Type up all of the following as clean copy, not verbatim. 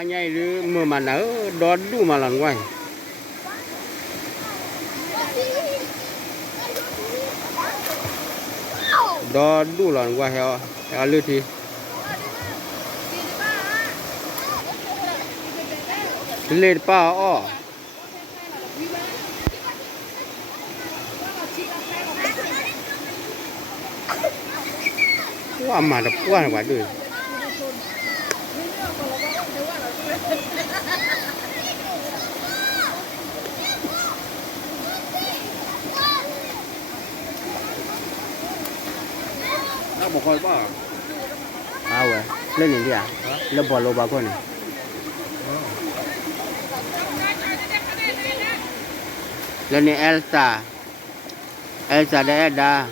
hai nhai rứ mưa mà nở đó đủ mà lần quay đó đủ lần quay heo heo lư thì lên pa o quá mà đập quá là quá đời nó bỏ khói quá à vậy lên này đi à lên bỏ lô bà con này lên này Elsa đã Edda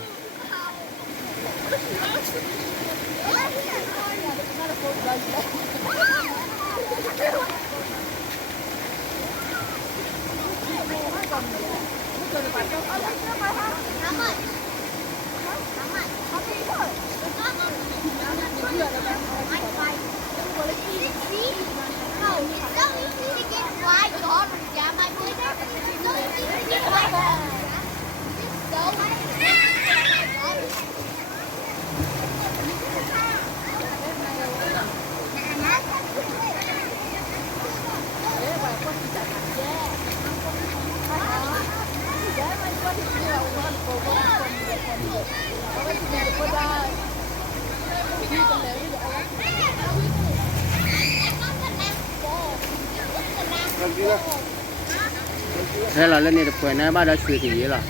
thế là lên này được quay này ba đã sửa thì là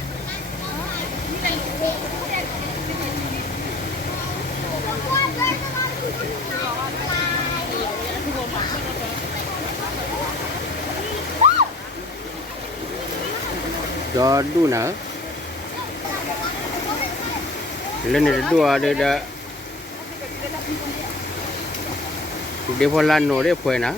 cho đủ nữa lên này đua để đã để phơi lan nổ để phơi nè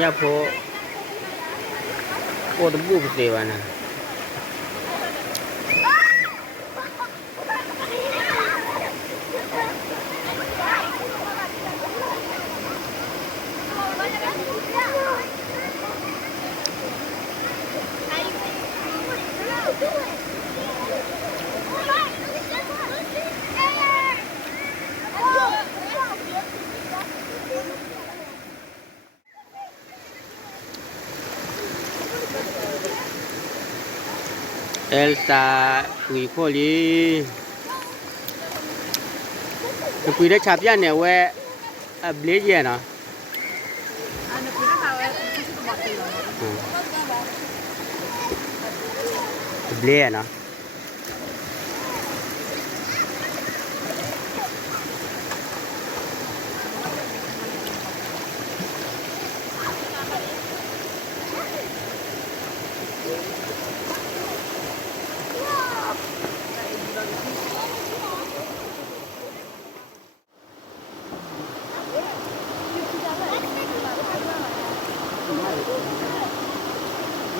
ညက်ဖို့ပေါ်တပုပစေပါနာเอลซ่าคุยพ่อลีคุยได้ฉับยันเนี่ยเว้ยเบลย์เนาะเบลย์เนาะ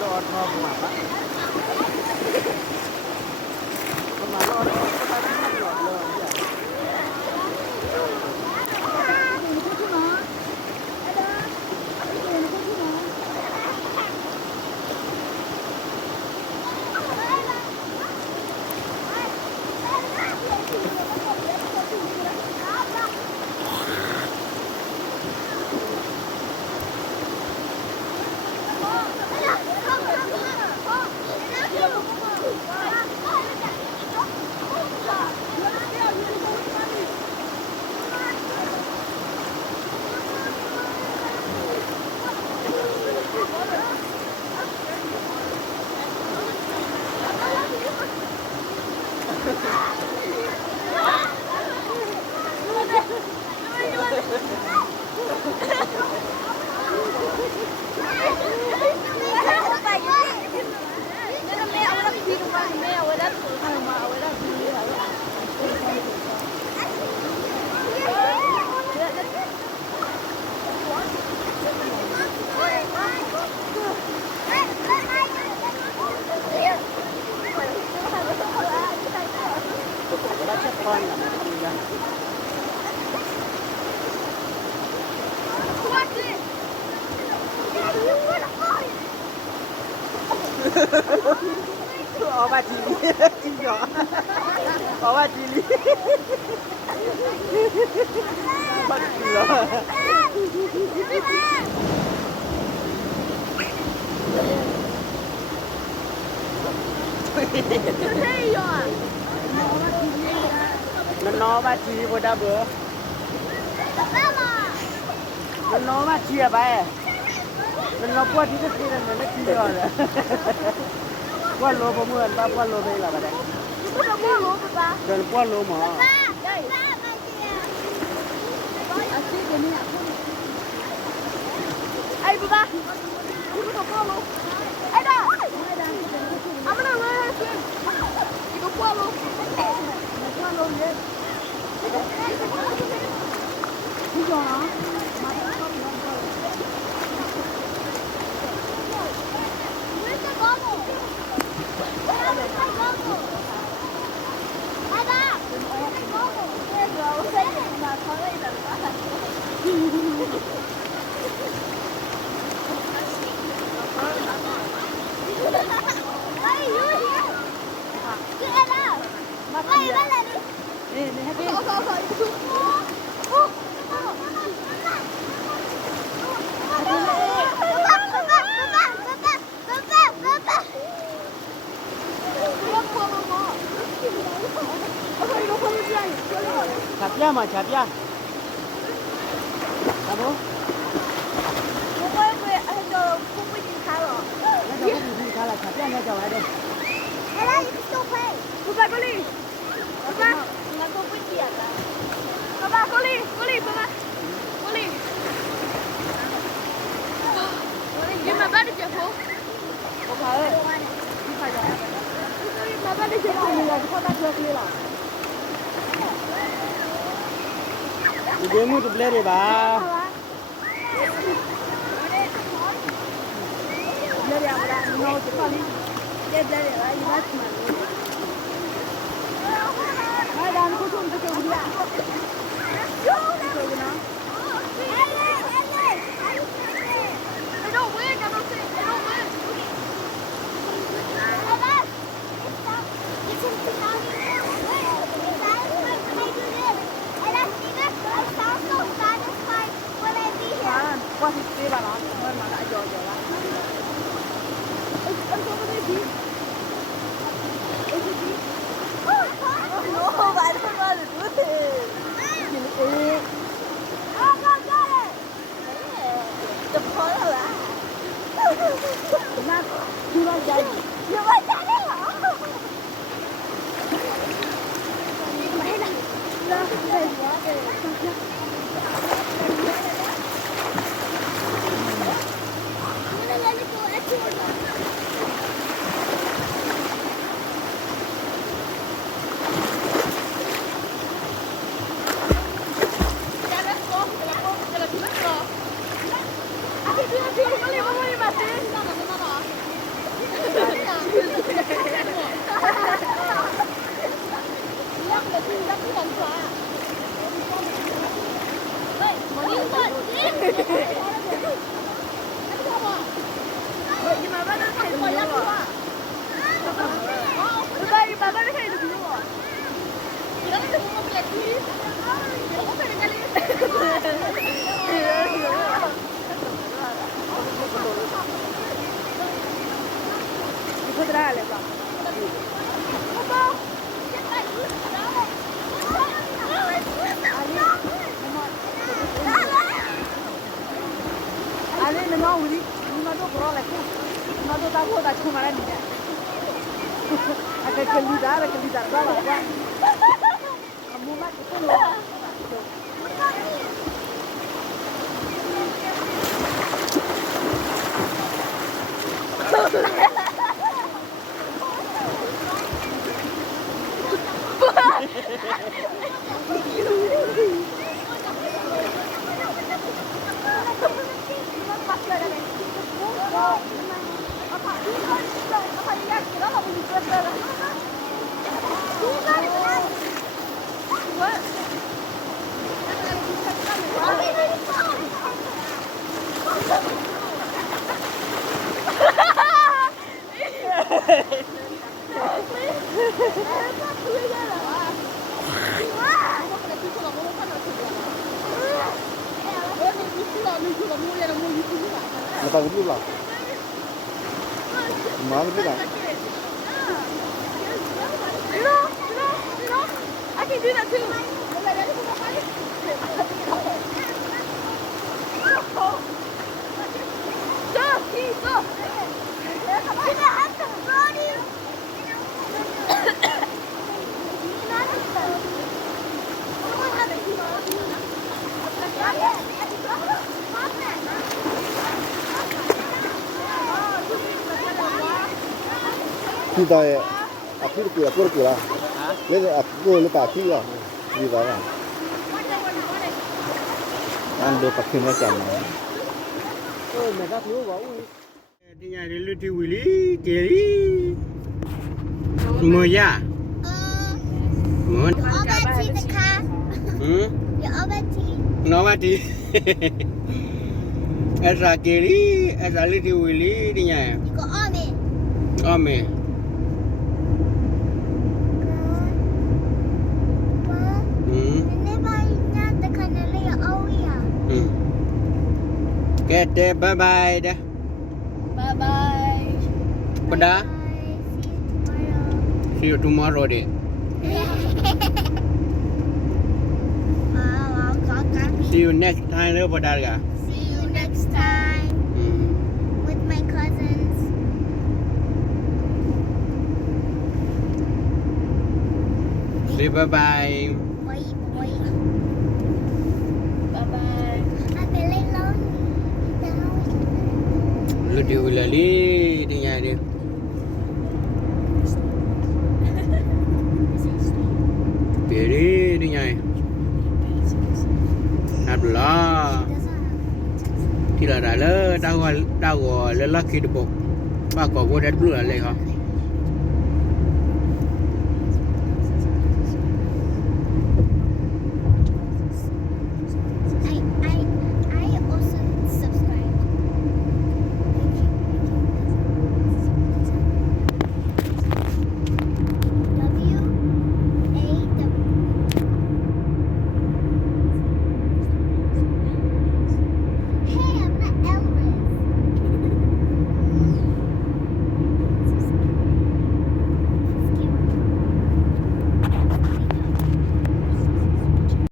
รอดรอบหัวปะประมาณรอดประมาณรอดเลยเอามาจีรีจริงเหรอเอามาจีรีปัดเหรอมันน้อมาจีรีบดาเบอมันน้อมาเชียไปมันน้อพวกที่จะตีนั่นมันไม่ตีก่อนเลยว่าโลประเมินบ้างว่าโลเป็นอะไรกันเดินป้อนโลหมอไอ้ปุ๊บคุณรู้ป้อนโลไอ้ด้าเอามาเลยสิอีกป้อนโลป้อนโลเยอะพี่จอนะChapia mà chapia. Sao bố? Không có về giờ không có gì khá rồi. Nó đâu có gì khá là chapia nghe chào ai đây. Đây là cái chụp này. Cô ba cô đi. Cô ba. Nó không có gì à? Cô ba cô đi cô ba. Cô đi. Nhưng mà bắt được chưa phố? Không phải ơi. Không phải rồi. Mà bắt được chưa phố? Mình là có bắt được đi là. Dia mu tu boleh deh bah. Người ta cũng biết là má nó biết là I can do that too. Go, Keith, go. khi ta khi được cửa là lấy cô lấy cả khi rồi gì đó là ăn được bạc thêm nó chèn mày ra thiếu quá đi nhà đi lưu tiêu lý kì lý mưa ya mưa nó ba đi ra kì lý ra lưu tiêu lý đi nhà ome Kete bye bye dah. Bye bye. Pada. See you tomorrow deh. See you next time deh pada ya. See you next time with my cousins. Say bye bye. Bye bye. I'm feeling lonely. Lu diulali di nhà đi. Beri di nhà. Abdullah. Tidak ada le, dah lelaki debok. Ba có cô đẹp lửa lên hả?